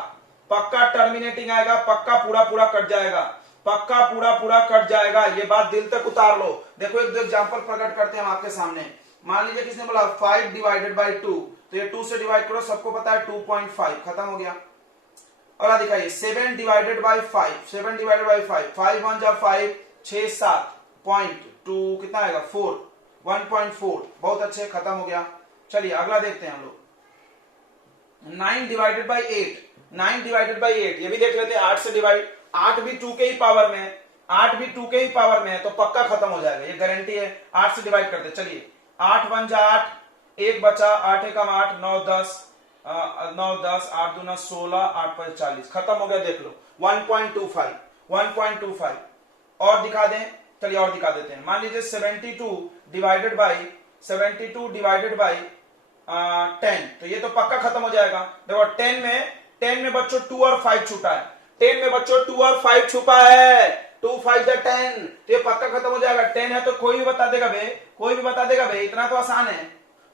पक्का टर्मिनेटिंग आएगा, पक्का पूरा पूरा कट जाएगा, पक्का पूरा पूरा कट जाएगा, ये बात दिल तक उतार लो। देखो एक दो एग्जांपल प्रकट करते हैं हम आपके सामने। मान लीजिए किसने बोला 5 डिवाइडेड बाई 2, तो ये 2 से डिवाइड करो, सबको पता है 2.5, खत्म हो गया। अगला दिखाइए 7 डिवाइडेड बाई 5, 7 डिवाइडेड बाई 5, 5 1 जा 5, 6 7 पॉइंट 2 कितना आएगा 4, 1.4, बहुत अच्छे, खत्म हो गया। चलिए अगला देखते हैं हम लोग। 9 डिवाइडेड बाई 8, 9 डिवाइडेड बाई 8, ये भी देख लेते हैं, 8 से डिवाइड, 8 भी 2 के ही पावर में है, 8 भी 2 के ही पावर में है, तो पक्का खत्म हो जाएगा, ये गारंटी है। 8 से डिवाइड करते, चलिए 8 1 जा 8, 1 बचा, 8 एकम 8, 9 10, 9 10, 8 दूना 16, 8 5 40, खत्म हो गया, देख लो 1.25, 1.25। और दिखा दें, चलिए और दिखा देते हैं। मान लीजिए 72 डिवाइडेड बाई 72 डिवाइडेड बाई 10, तो ये तो पक्का खत्म हो जाएगा। देखो 10 में बच्चों 2 और 5 छुपा है, 10 में बच्चों 2 और 5 छुपा है, 2 5 10, तो ये पक्का खत्म हो जाएगा। 10 है तो कोई भी बता देगा बे, कोई भी बता देगा बे, इतना तो आसान है।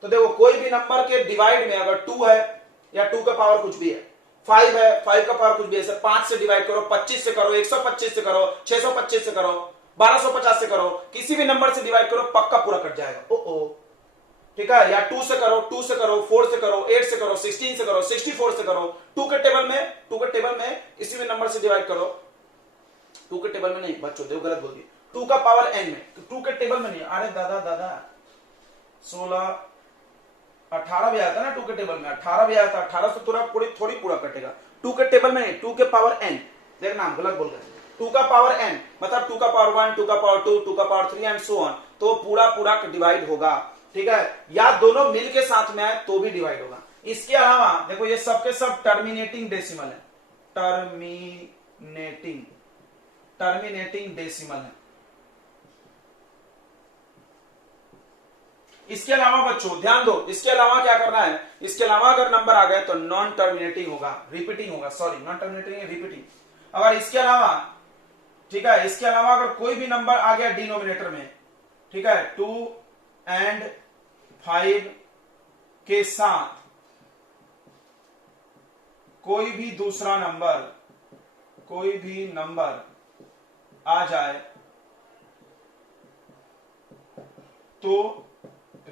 तो देखो कोई भी नंबर के डिवाइड में अगर 2 है या 2 का पावर कुछ भी है, 5 है, 5 का पावर कुछ भी है, 5 से डिवाइड करो, 25 से करो, 125 से करो, 625 से करो, 1250 से करो, किसी भी नंबर से डिवाइड करो, पक्का पूरा कट जाएगा। ओ ठीक है, या 2 से करो, 4 से करो, 8 से करो, 16 से करो, 64 से करो, 2 के टेबल में किसी भी नंबर से डिवाइड करो, 2 के टेबल में नहीं बच्चों, देखो गलत बोल दिए, 2 का पावर n में, 2 के टेबल में नहीं, अरे दादा 16 18 भी आया था ना 2 के टेबल में, 18 भी आया था, 18 से थोड़ी पूरा कटेगा, 2 के टेबल में नहीं, 2 के पावर n, देखना हम गलत बोल गए, 2 का पावर n मतलब 2 का पावर 1, 2 का पावर 2, 2 का पावर 3 एंड सो ऑन, तो पूरा डिवाइड होगा, ठीक है। या दोनों मिल के साथ में आए तो भी डिवाइड होगा। इसके अलावा देखो ये सब के सब टर्मिनेटिंग डेसिमल है, टर्मिनेटिंग डेसिमल है। इसके अलावा बच्चों ध्यान दो, इसके अलावा क्या करना है, इसके अलावा अगर नंबर आ गए तो नॉन टर्मिनेटिंग होगा, रिपीटिंग होगा, सॉरी नॉन टर्मिनेटिंग रिपीटिंग। अगर इसके अलावा, ठीक है, इसके अलावा अगर कोई भी नंबर आ गया डिनोमिनेटर में, ठीक है, 2 एंड 5 के साथ कोई भी दूसरा नंबर आ जाए तो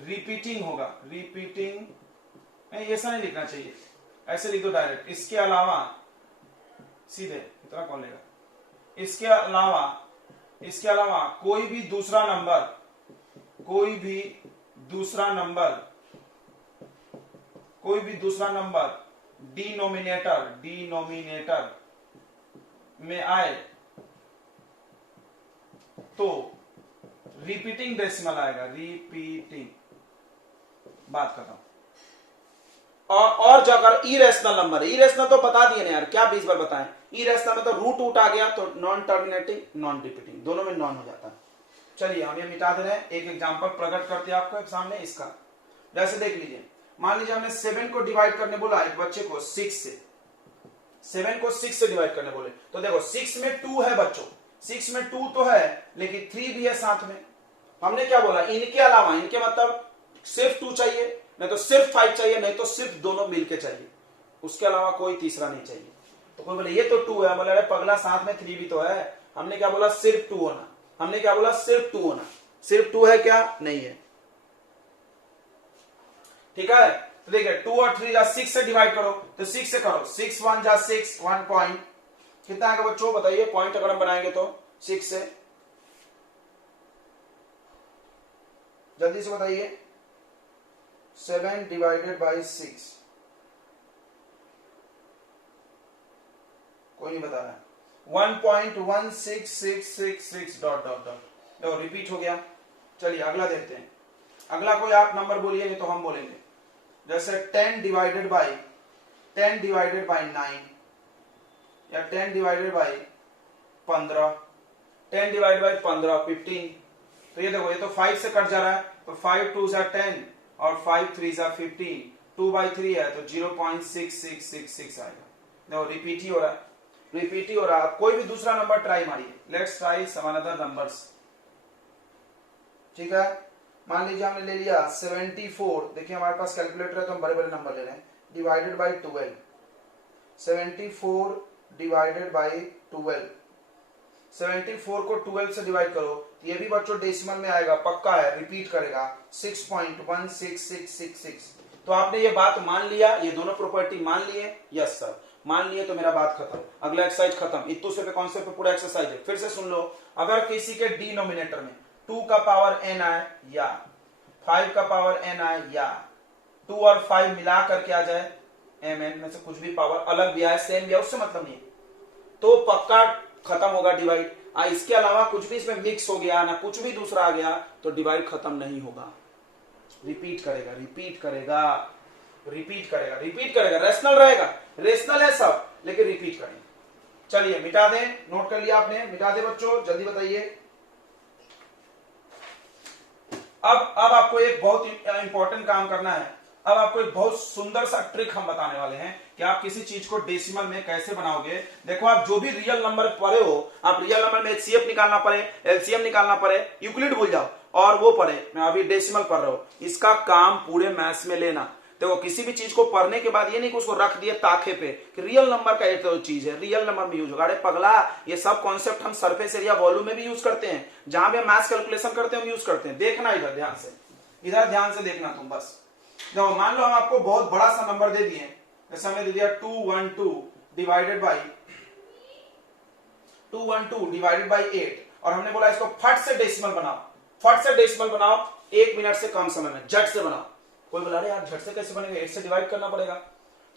रिपीटिंग होगा, नहीं ऐसा नहीं लिखना चाहिए, ऐसे लिख दो डायरेक्ट। इसके अलावा सीधे इतना कौन लेगा, इसके अलावा कोई भी दूसरा नंबर डिनोमिनेटर में आए तो रिपीटिंग डेसिमल आएगा, रिपीटिंग, बात कर रहा हूं। और जो अगर इरेशनल नंबर, इरेशनल तो बता दिए ना यार, क्या 20 बार बताएं, इरेशनल में तो रूट आ गया तो नॉन टर्मिनेटिंग नॉन रिपीटिंग दोनों में नॉन हो जाता है। चलिए हम ये मिटा दे रहे हैं, एक एग्जांपल प्रकट करते हैं आपको सामने इसका। जैसे देख लीजिए, मान लीजिए हमने 7 को डिवाइड करने बोला एक बच्चे को 6 से, 7 को 6 से डिवाइड करने बोले, तो देखो 6 में 2 है बच्चों, 6 में 2 तो है लेकिन 3 भी है साथ में। हमने क्या बोला, इनके अलावा, इनके मतलब सिर्फ 2 चाहिए, नहीं तो सिर्फ 5 चाहिए, नहीं तो सिर्फ दोनों मिलके चाहिए, उसके अलावा कोई तीसरा नहीं चाहिए। तो कोई बोले ये तो 2 है, बोले अरे पगला साथ में 3 भी तो है। हमने क्या बोला, सिर्फ 2 होना, हमने क्या बोला, सिर्फ 2 होना, सिर्फ 2 है क्या, नहीं है, ठीक है। तो देखिए 2 और 3 जा 6 से डिवाइड करो, तो 6 से करो, 6 1 जा 6, 1 पॉइंट कितना आएगा बच्चों, बताइए, पॉइंट अगर हम बनाएंगे तो 6 से, जल्दी से बताइए, 7 डिवाइडेड बाई 6, कोई नहीं बता रहा है, 1.16666 डॉट डॉट डॉट, देखो रिपीट हो गया। चलिए अगला देखते हैं, अगला कोई आप नंबर बोलिए, नहीं तो हम बोलेंगे। जैसे 10 डिवाइडेड बाई 9 या 10 डिवाइडेड बाई 15, 10 डिवाइडेड बाई 15 15। तो ये देखो, ये तो 5 से कट जा रहा है, तो 5 2 जा 10 और 5 3 जा 15, 2/3 है तो 0.6666 आएगा। देखो रिपीट ही हो रहा है, रिपीट ही हो रहा है। कोई भी दूसरा नंबर ट्राई मारिए, let's try some another numbers, ठीक है। मान लीजिए हमने ले लिया 74, देखिए हमारे पास कैलकुलेटर है तो हम बड़े बड़े नंबर ले रहे हैं, डिवाइडेड बाई 12, 74 डिवाइडेड बाई 12, 74 को 12 से डिवाइड करो तो ये भी बच्चों डेसिमल में आएगा, पक्का है, रिपीट करेगा 6.16666। तो आपने ये बात मान लिया, ये दोनों प्रॉपर्टी मान लिए? यस सर, मान लिए। तो मेरा बात खत्म, अगला एक्सरसाइज खत्म। इतने से पे कॉन्सेप्ट पे पूरा एक्सरसाइज है। फिर से सुन लो, अगर किसी के डिनोमिनेटर में 2 का पावर n आए या 5 का पावर n आए या 2 और 5 मिला करके आ जाए, mn में से कुछ भी पावर अलग भी आए सेम भी आए, उससे मतलब नहीं, तो पक्का खत्म होगा डिवाइड। इसके अलावा कुछ भी इसमें मिक्स हो गया ना, कुछ भी दूसरा आ गया तो डिवाइड खत्म नहीं होगा, रिपीट करेगा, रिपीट करेगा, रिपीट करेगा, रिपीट करेगा। रेशनल रहेगा, रेशनल है सब, लेकिन रिपीट करेंगे। चलिए मिटा दें, नोट कर लिया आपने? मिटा दे बच्चों, जल्दी बताइए। अब आपको एक बहुत इंपॉर्टेंट काम करना है। अब आपको एक बहुत सुंदर सा ट्रिक हम बताने वाले हैं कि आप किसी चीज को डेसिमल में कैसे बनाओगे। देखो, आप जो भी रियल नंबर पढ़े हो, आप रियल नंबर में एचसीएफ निकालना पड़े, एलसीएम निकालना पड़े, यूक्लिड भूल जाओ और वो पढ़े, मैं अभी डेसिमल पढ़ रहा हूं, इसका काम पूरे मैथ्स में लेना। देखो, किसी भी चीज को पढ़ने के बाद ये नहीं कि उसको रख दिए ताखे पे कि रियल नंबर का एक तो चीज है, रियल नंबर में यूज होगा। अरे पगला, ये सब कॉन्सेप्ट हम सरफेस एरिया वॉल्यूम में भी यूज करते हैं, जहां भी मैथ्स कैलकुलेशन करते हैं हम यूज करते हैं। देखना इधर ध्यान से, इधर ध्यान से देखना तुम बस। देखो, मान लो हम आपको बहुत बड़ा सा नंबर दे दिए, जैसे हमने दे दिया 212 डिवाइडेड बाई 8 और हमने बोला इसको फट से डेसिमल बनाओ, फट से डेसिमल बनाओ, 1 मिनट से कम समय में झट से बनाओ। कोई बोला अरे यार झट से कैसे बनेगा, 8 से डिवाइड करना पड़ेगा।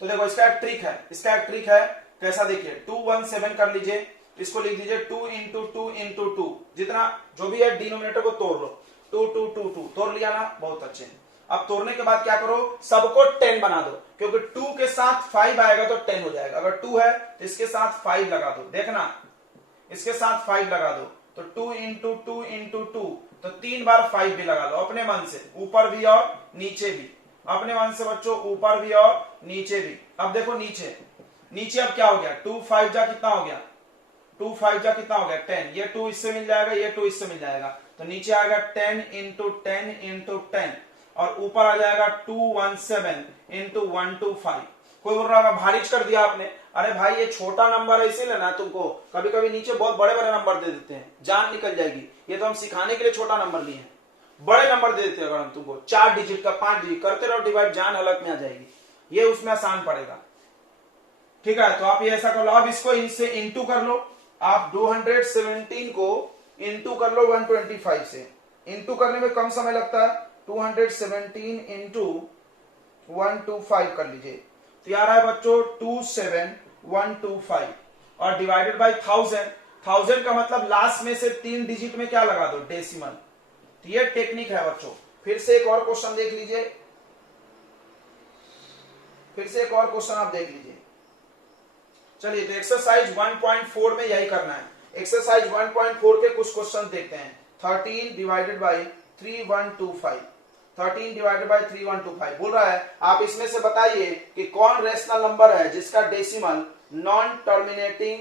तो देखो, इसका एक ट्रिक है, इसका एक ट्रिक है। कैसा देखिए, 217 कर लीजिए, इसको लिख दीजिए 2 इंटू 2 इंटू 2, जितना जो भी है डिनोमिनेटर को तोड़ लो, 2 2 2 2 तोड़ लिया ना, बहुत अच्छे। अब तोड़ने के बाद क्या करो, सबको 10 बना दो, क्योंकि 2 के साथ 5 आएगा तो 10 हो जाएगा। अगर 2 है तो इसके साथ 5 लगा दो, देखना इसके साथ 5 लगा दो, तो 2 इंटू 2 इंटू 2, तो 3 बार 5 भी लगा लो अपने मन से, ऊपर भी और नीचे भी, अपने मन से बच्चों, ऊपर भी और नीचे भी। अब देखो नीचे, नीचे अब क्या हो गया, 2 5 जा कितना हो गया, 2 5 जा कितना हो गया 10, ये 2 इससे मिल जाएगा, ये 2 इससे मिल जाएगा, तो नीचे आएगा 10 इंटू 10 इंटू 10 और ऊपर आ जाएगा 217 इंटू 125। कोई बोल रहा है भारीच कर दिया आपने, अरे भाई ये छोटा नंबर है इसीलिए ना, तुमको कभी कभी नीचे बहुत बड़े बड़े नंबर दे देते हैं, जान निकल जाएगी। ये तो हम सिखाने के लिए छोटा नंबर लिए हैं, बड़े नंबर दे देते हैं। अगर हम तुमको 4 डिजिट का 5 डिजिट करते रहो डिवाइड, जान हलक में आ जाएगी, ये उसमें आसान पड़ेगा। ठीक है, तो आप ये ऐसा कर लो, अब इसको इनसे इंटू कर लो, आप 217 को इंटू कर लो 125 से। इंटू करने में कम समय लगता है, 217 इंटू 125 कर लीजिए, तो यार है बच्चों 27125 और डिवाइडेड बाई 1000। 1000 का मतलब लास्ट में से 3 डिजिट में क्या लगा दो, डेसिमल। तो ये टेक्निक है बच्चों। फिर से एक और क्वेश्चन देख लीजिए, फिर से एक और क्वेश्चन आप देख लीजिए। चलिए, तो एक्सरसाइज 1.4 में यही करना है। एक्सरसाइज 1.4 के कुछ क्वेश्चन देखते हैं। 13 डिवाइडेड बाई 3125, 13 डिवाइडेड बाई 3125 बोल रहा है, आप इसमें से बताइए कि कौन रेशनल नंबर है जिसका decimal non terminating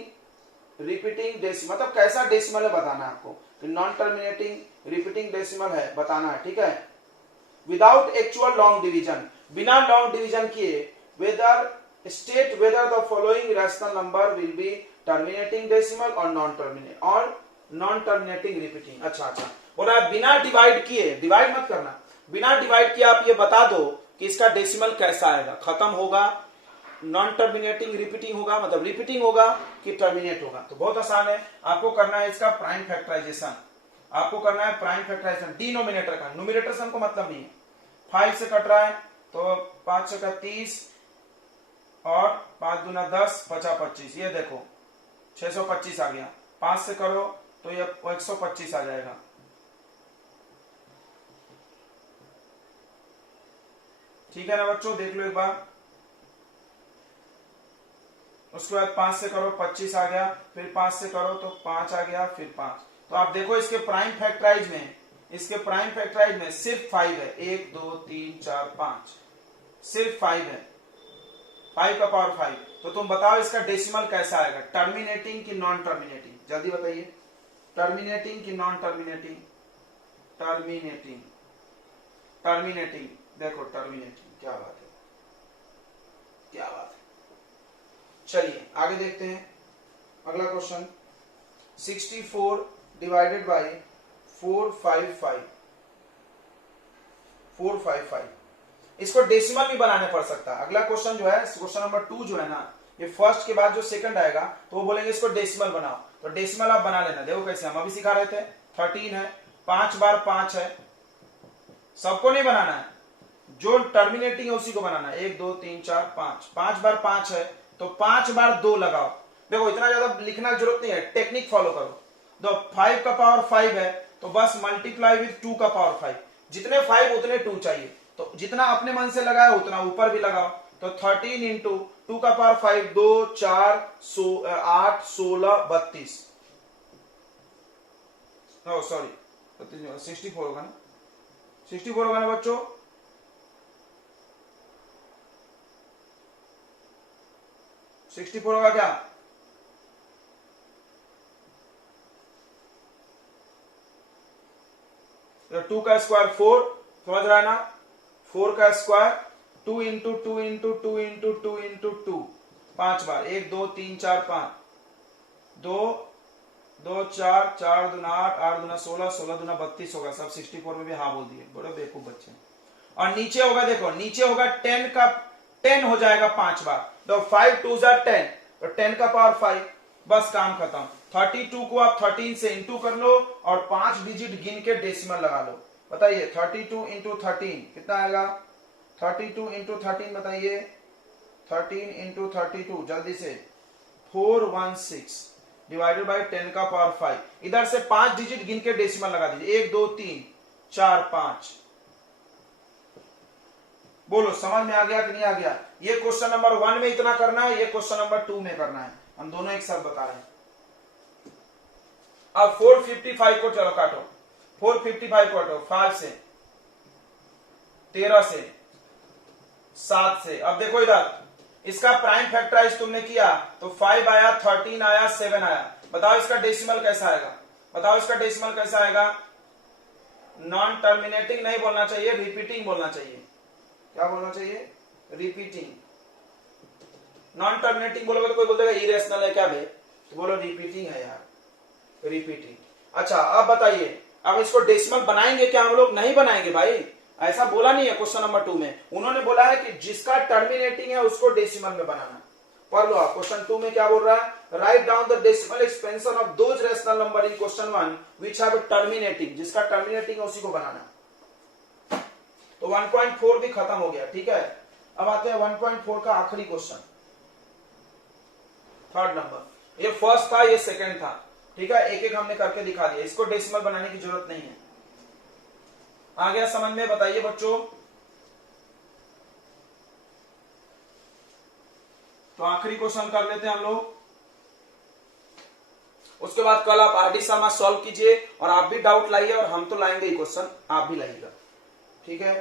repeating decimal, मतलब कैसा डेसिमल है बताना है आपको, नॉन टर्मिनेटिंग रिपीटिंग डेसिमल है बताना है। ठीक है, विदाउट एक्चुअल लॉन्ग डिवीजन, बिना लॉन्ग डिवीजन किए, whether state whether the following rational number will be terminating decimal और नॉन टर्मिनेटिंग रिपीटिंग। अच्छा, बोल रहा है बिना डिवाइड किए, डिवाइड मत करना, बिना डिवाइड किए आप ये बता दो कि इसका डेसिमल कैसा आएगा, खत्म होगा, नॉन टर्मिनेटिंग रिपीटिंग होगा, मतलब रिपीटिंग होगा कि टर्मिनेट होगा। तो बहुत आसान है, आपको करना है इसका प्राइम फैक्टराइजेशन, आपको करना है प्राइम फैक्टराइजेशन डिनोमिनेटर का, न्यूमिनेटर से हमको मतलब नहीं है। 5 से कट रहा है तो 5 से का 30 और 5 दूना 10, 5 25, ये देखो 625 आ गया। 5 से करो तो ये 125 आ जाएगा। ठीक है ना बच्चों, देख लो एक बार। उसके बाद 5 से करो 25 आ गया, फिर 5 से करो तो 5 आ गया, फिर 5। तो आप देखो इसके प्राइम फैक्टराइज में, इसके प्राइम फैक्टराइज में सिर्फ 5 है, 1 2 3 4 5, सिर्फ 5 है, 5 का पावर 5। तो तुम बताओ इसका डेसिमल कैसा आएगा, टर्मिनेटिंग कि नॉन टर्मिनेटिंग, जल्दी बताइए, टर्मिनेटिंग कि नॉन टर्मिनेटिंग, टर्मिनेटिंग, टर्मिनेटिंग, देखो टर्मिनेटिंग, क्या बात है, क्या बात है। चलिए आगे देखते हैं अगला क्वेश्चन। 64 डिवाइडेड बाई 455 इसको डेसिमल भी बनाने पड़ सकता है। अगला क्वेश्चन जो है क्वेश्चन नंबर 2 जो है ना, ये फर्स्ट के बाद जो सेकंड आएगा तो वो बोलेंगे इसको डेसिमल बनाओ, तो डेसिमल आप बना लेना। देखो कैसे, हम अभी सिखा रहे थे 13 है, 5 बार 5 है, सबको नहीं बनाना है, जो टर्मिनेटिंग है उसी को बनाना है। 1 2 3 4 5, 5 बार 5 है तो 5 बार 2 लगाओ। देखो इतना ज्यादा लिखना की जरूरत नहीं है, टेक्निक फॉलो करो। तो 5 का पावर 5 है तो बस मल्टीप्लाई विद 2 का पावर 5, जितने 5 उतने 2 चाहिए, तो जितना अपने मन से लगाया उतना ऊपर भी लगाओ। तो 13 इंटू 2 का पावर 5, 2 4 8 16 32, सॉरी 64 होगा ना, 64 होगा ना बच्चों। सिक्सटी फोर होगा क्या? तो 2 का स्क्वायर 4, समझ रहा है ना, 4 का square 2 into 2 into 2 into 2 into 2, 5 बार, 1 2 3 4 5, 2 2 4 4 दूना 8 8 दूना 16 16 दूना 32 होगा। सब 64 में भी हाँ बोल दिए, बड़े बेवकूफ बच्चे। और नीचे होगा, देखो नीचे होगा 10 का 10 हो जाएगा 5 बार, तो 5 2 जा 10, तो 10 का पावर 5, बस काम खत्म। 32 को आप 13 से इंटू कर लो और 5 डिजिट गिन के डेसिमल लगा लो। बताइए 32 इंटू 13 कितना आएगा? 32 इंटू 13 बताइए, 13 इंटू 32 जल्दी से 416 डिवाइडेड बाई 10 का पावर 5। इधर से 5 डिजिट गिन के डेसिमल लगा दीजिए, 1 2 3 4 5। बोलो समझ में आ गया कि नहीं आ गया? ये क्वेश्चन नंबर 1 में इतना करना है, ये क्वेश्चन नंबर 2 में करना है, हम दोनों एक साथ बता रहे हैं। अब 455 को चलो काटो, 455 को काटो 5 से, 13 से, 7 से। अब देखो इधर इसका प्राइम फैक्टराइज तुमने किया तो 5 आया, 13 आया, 7 आया। बताओ इसका डेसिमल कैसा आएगा? बताओ इसका डेसिमल कैसा आएगा? नॉन टर्मिनेटिंग नहीं बोलना चाहिए, रिपीटिंग बोलना चाहिए। क्या बोलना चाहिए? रिपीटिंग। नॉन टर्मिनेटिंग बोलोगे तो कोई बोलेगा इरेशनल है क्या बे, तो बोलो रिपीटिंग है यार, रिपीटिंग। अच्छा अब बताइए, अब इसको डेसिमल बनाएंगे क्या हम लोग? नहीं बनाएंगे भाई, ऐसा बोला नहीं है क्वेश्चन नंबर 2 में। उन्होंने बोला है कि जिसका टर्मिनेटिंग है उसको डेसिमल में बनाना। पढ़ लो आप, क्वेश्चन 2 में क्या बोल रहा है? Write down the decimal expansion of those rational number in question 1 which have terminating, जिसका टर्मिनेटिंग है उसी को बनाना। तो 1.4 भी खत्म हो गया, ठीक है। अब आते हैं 1.4 का आखिरी क्वेश्चन, थर्ड नंबर। ये फर्स्ट था, ये सेकंड था, ठीक है। एक एक हमने करके दिखा दिया, इसको डेसिमल बनाने की जरूरत नहीं है। आ गया समझ में? बताइए बच्चों। तो आखिरी क्वेश्चन कर लेते हैं हम लोग, उसके बाद कल आप आरडी शर्मा सॉल्व कीजिए, और आप भी डाउट लाइए और हम तो लाएंगे ही क्वेश्चन, आप भी लाइएगा, ठीक है।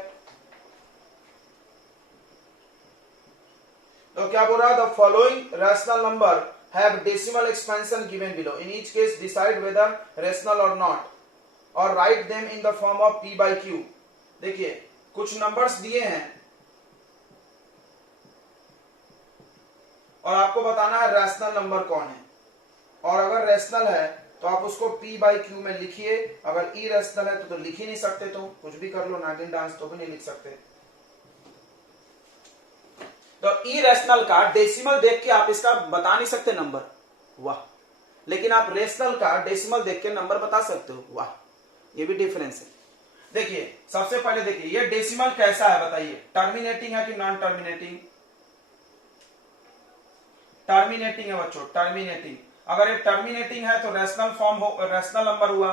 तो क्या बोल रहा है? The following rational number have decimal expansion given below, in each case decide whether rational और नॉट, और write them in the form of p by q। देखिए कुछ नंबर्स दिए हैं और आपको बताना है रैशनल नंबर कौन है, और अगर रैशनल है तो आप उसको p by q में लिखिए, अगर इरेशनल है तो लिख ही नहीं सकते, तो कुछ भी कर लो, नागिन डांस तो भी नहीं लिख सकते। तो इरेशनल का डेसिमल देख के आप इसका बता नहीं सकते नंबर, वाह, लेकिन आप रेशनल का डेसिमल देख के नंबर बता सकते हो, वाह, ये भी डिफरेंस है। देखिए सबसे पहले देखिए ये डेसिमल कैसा है बताइए, टर्मिनेटिंग है कि नॉन टर्मिनेटिंग? टर्मिनेटिंग है बच्चों, टर्मिनेटिंग। अगर ये टर्मिनेटिंग है तो रैशनल फॉर्म हो, रैशनल नंबर हुआ,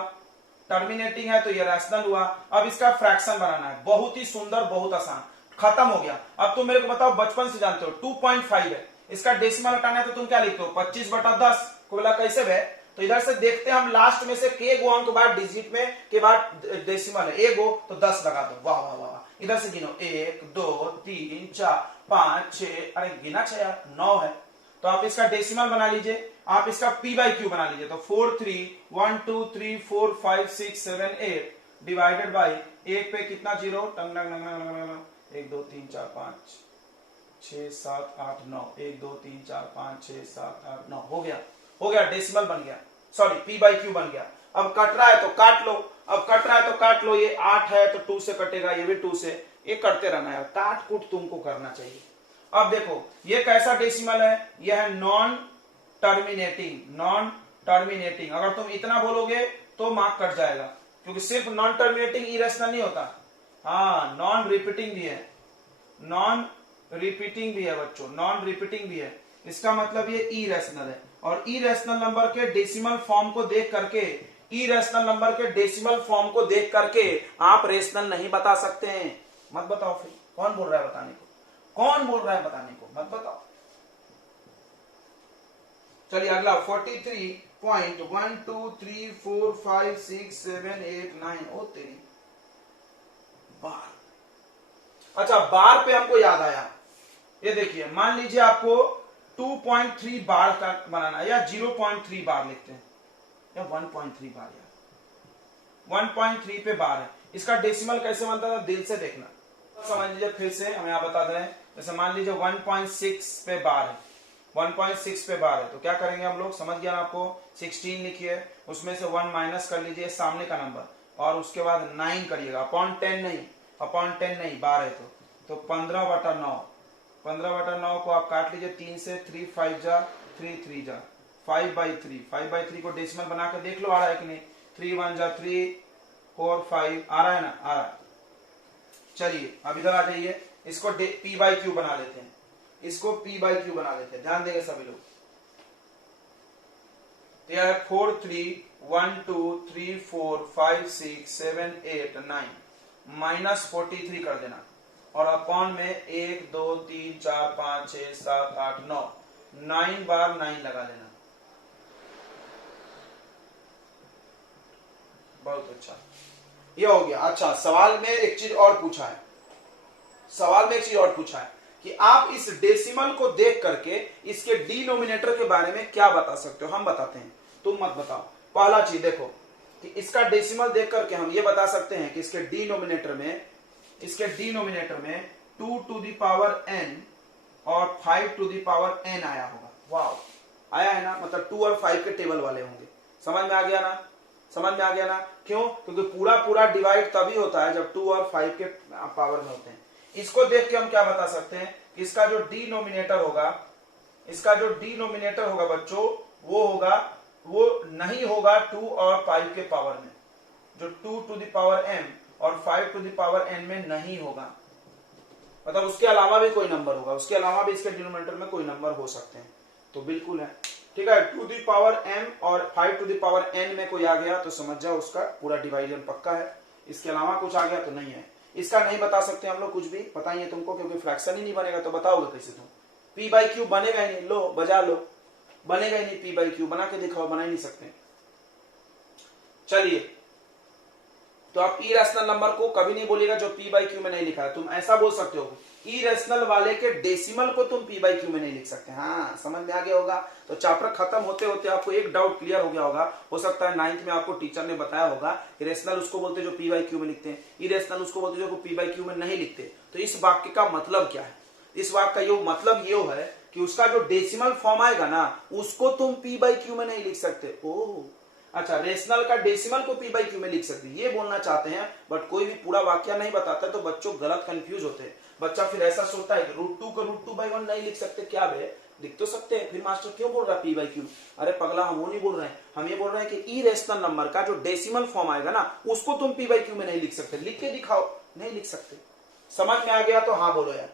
टर्मिनेटिंग है तो ये रैशनल हुआ। अब इसका फ्रैक्शन बनाना है, बहुत ही सुंदर, बहुत आसान, खत्म हो गया। अब तुम मेरे को बताओ, बचपन से जानते हो 2.5 है, इसका डेसिमल हटाना है तो तुम क्या लिखते हो? 25/10। को बोला कैसे वे? तो इधर से देखते हैं हम लास्ट में से के गो अंक बाद डिजिट में के बाद डेसिमल है, ए गो तो 10 लगा दो, वाह वाह वाह। इधर से गिनो 1 2 3 4 5 6, अरे गिना 6 यार, 9 है। तो आप इसका डेसिमल बना लीजिए, आप इसका p by q बना लीजिए। तो 4 3 1 2 3 4 5 6 7 8 डिवाइडेड बाई 1 पे कितना जीरो, 1 2 3 4 5 6 7 8 9, 1 2 3 4 5 6 7 8 9, हो गया डेसिमल बन गया, सॉरी पी बाई क्यू बन गया। अब कट रहा है तो काट लो, अब कट रहा है तो काट लो, ये 8 है तो 2 से कटेगा, ये भी 2 से, ये करते रहना है, काट कूट तुमको करना चाहिए। अब देखो ये कैसा डेसिमल है, ये है नॉन टर्मिनेटिंग, नॉन टर्मिनेटिंग। अगर तुम इतना बोलोगे तो मार्क कट जाएगा, क्योंकि सिर्फ नॉन टर्मिनेटिंग इरेशनल नहीं होता, हाँ नॉन रिपीटिंग भी है, नॉन रिपीटिंग भी है बच्चों, नॉन रिपीटिंग भी है। इसका मतलब ये इरेशनल है, और इरेशनल नंबर के डेसिमल फॉर्म को देख करके, इरेशनल नंबर के डेसिमल फॉर्म को देख करके आप रेशनल नहीं बता सकते हैं। मत बताओ फिर, कौन बोल रहा है बताने को, कौन बोल रहा है बताने को, मत बताओ। चलिए अगला 43.123456789, ओ तेरी बार। अच्छा बार पे हमको याद आया, ये देखिए मान लीजिए आपको 2.3 बार का बनाना है, या 0.3 बार लिखते हैं, या 1.3 बार, यार 1.3 पे बार है, इसका डेसिमल कैसे बनता था दिल से देखना, समझ लीजिए फिर से हम यहाँ बता दें। जैसे मान लीजिए 1.6 पे बार है, 1.6 पे बार है, तो क्या करेंगे हम लोग, समझ गया आपको, 16 लिखिए, उसमें से 1 माइनस कर लीजिए सामने का नंबर, और उसके बाद 9 करिएगा, अपॉन 10 नहीं, अपॉन 10 नहीं, बार है तो 15/9, 15/9 को आप काट लीजिए 3 से, 3 5 जा 3 3 जा 5/3, 5/3 को डेसिमल बना के देख लो आ रहा है कि नहीं, 3 1 जा 3 4 5, आ रहा है ना, आ रहा है। चलिए अब इधर आ जाइए, इसको पी बाई क्यू बना लेते हैं, इसको पी बाई क्यू बना लेते हैं, ध्यान देंगे सभी लोग। तो यह है 4 3 1 2 3 4 5 6 7 8 9, माइनस 43 कर देना, और अपॉन में 1 2 3 4 5 6 7 8 9, 9 बार 9 लगा लेना। बहुत अच्छा, ये हो गया। अच्छा सवाल में एक चीज और पूछा है, सवाल में एक चीज और पूछा है कि आप इस डेसिमल को देख करके इसके डिनोमिनेटर के बारे में क्या बता सकते हो, हम बताते हैं, तुम मत बताओ। पहला चीज देखो कि इसका डेसिमल देख करके हम ये बता सकते हैं कि इसके डिनोमिनेटर में, इसके डिनोमिनेटर में 2 टू द पावर n और 5 टू द पावर n आया होगा। वाह, आया है ना, मतलब 2 और 5 के टेबल वाले होंगे। समझ में आ गया ना, समझ में आ गया ना, क्यों, क्योंकि पूरा पूरा डिवाइड तभी होता है जब 2 और 5 के पावर में होते हैं। इसको देख के हम क्या बता सकते हैं कि इसका जो डिनोमिनेटर होगा, इसका जो डिनोमिनेटर होगा बच्चों, वो होगा, वो नहीं होगा 2 और 5 के पावर में, जो 2 टू द पावर m और 5 टू द पावर n में नहीं होगा, मतलब उसके अलावा भी कोई नंबर होगा, उसके अलावा भी इसके डिनोमिनेटर में कोई नंबर हो सकते हैं, तो बिल्कुल है, ठीक है। 2 द पावर m और 5 टू द पावर n में कोई आ गया तो समझ जाओ उसका पूरा डिवाइजन पक्का है, इसके अलावा कुछ आ गया तो नहीं है। इसका नहीं बता सकते हम लोग कुछ भी, पता ही है तुमको, क्योंकि फ्रैक्शन ही नहीं बनेगा तो बताओगे कैसे तुम, पी बाई क्यू बनेगा ही नहीं, लो बजा लो, बनेगा ही नहीं, पी बाई क्यू बना के दिखाओ, बना ही नहीं सकते। चलिए तो आप इरेशनल नंबर को कभी नहीं बोलेगा जो पी बाई क्यू में नहीं लिखा है, तुम ऐसा बोल सकते हो इरेशनल वाले के डेसिमल को तुम पी बाई क्यू में नहीं लिख सकते। हाँ समझ में आ गया होगा। तो चैप्टर खत्म होते होते आपको एक डाउट क्लियर हो गया होगा, हो सकता है 9th में आपको टीचर ने बताया होगा, इरेशनल उसको बोलते जो पी बाई क्यू में लिखते हैं, इरेशनल उसको बोलते जो पी बाई क्यू में नहीं लिखते। तो इस वाक्य का मतलब क्या है, इस वाक्य का ये मतलब ये है कि उसका जो डेसिमल फॉर्म आएगा ना, उसको तुम पी बाई क्यू में नहीं लिख सकते। ओह अच्छा, रेशनल का डेसिमल को पी बाई क्यू में लिख सकते, ये बोलना चाहते हैं, बट कोई भी पूरा वाक्य नहीं बताता तो बच्चों गलत कंफ्यूज होते हैं। बच्चा फिर ऐसा सोचता है कि √2 को √2/1 नहीं लिख सकते, क्या बे, लिख तो सकते हैं, फिर मास्टर क्यों बोल रहा है पी बाई क्यू। अरे पगला, हम वो नहीं बोल रहे हैं, हम ये बोल रहे हैं कि इरेशनल नंबर का जो डेसिमल फॉर्म आएगा ना, उसको तुम पी बाई क्यू में नहीं लिख सकते, लिख के दिखाओ, नहीं लिख सकते। समझ में आ गया तो हाँ बोलो यार।